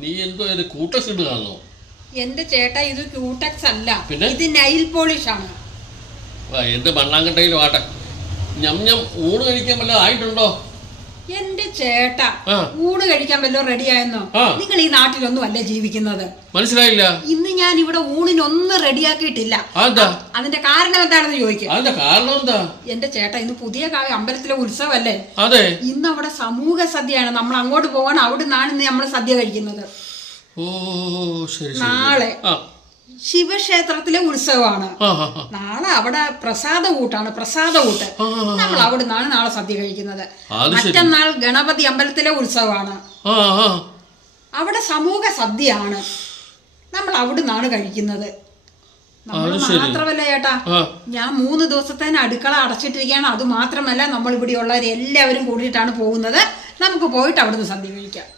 നീ എന്തോ ഇത് കൂട്ടക്സ് ഇടുകയാണോ എന്റെ ചേട്ടാ ഇത് ക്യൂടെക്സ് അല്ല. പിന്നെ? ഇത് നൈൽ പോളിഷ് ആണ്. എന്ത് മണ്ണാങ്കട്ടയിലും ആട്ടെ. ഞം ഞം ഊണ് കഴിക്കാൻ വല്ലതും ആയിട്ടുണ്ടോ? എന്റെ ചേട്ടാ. ഊണ് കഴിക്കാൻ വല്ലോ റെഡി ആയെന്നോ? നിങ്ങൾ ഈ നാട്ടിലൊന്നും അല്ലേ ജീവിക്കുന്നത്? മനസ്സിലായില്ല. ഇന്ന് ഞാൻ ഇവിടെ ഊണിനൊന്നും റെഡിയാക്കിയിട്ടില്ല അതിന്റെ കാരണം എന്താണെന്ന് ചോദിക്കും. എന്റെ ചേട്ട ഇന്ന് പുതിയ കാവ്യ അമ്പലത്തിലെ ഉത്സവല്ലേ? അതെ. ഇന്ന് അവിടെ സമൂഹ സദ്യയാണ്. നമ്മൾ അങ്ങോട്ട് പോകണം അവിടെ നിന്നാണ് ഇന്ന് നമ്മൾ സദ്യ കഴിക്കുന്നത്. ഓ ശരി ശരി നാളെ. ശിവക്ഷേത്രത്തിലെ ഉത്സവമാണ്. നാളെ അവിടെ പ്രസാദ കൂട്ടാണ് പ്രസാദ കൂട്ട്. നമ്മൾ അവിടെ നിന്നാണ് നാളെ സദ്യ കഴിക്കുന്നത്. മറ്റന്നാൾ ഗണപതി അമ്പലത്തിലെ ഉത്സവമാണ്. അവിടെ സമൂഹ സദ്യയാണ് നമ്മൾ അവിടെ നിന്നാണ് കഴിക്കുന്നത്. നമ്മൾ മാത്രമല്ല ചേട്ടാ ഞാൻ മൂന്ന് ദിവസത്തേന് അടുക്കള അടച്ചിട്ടിരിക്കുകയാണ്. അത് മാത്രമല്ല നമ്മൾ ഇവിടെയുള്ളവർ എല്ലാവരും കൂടിയിട്ടാണ് പോകുന്നത്. നമുക്ക് പോയിട്ട് അവിടുന്ന് സദ്യ കഴിക്കാം.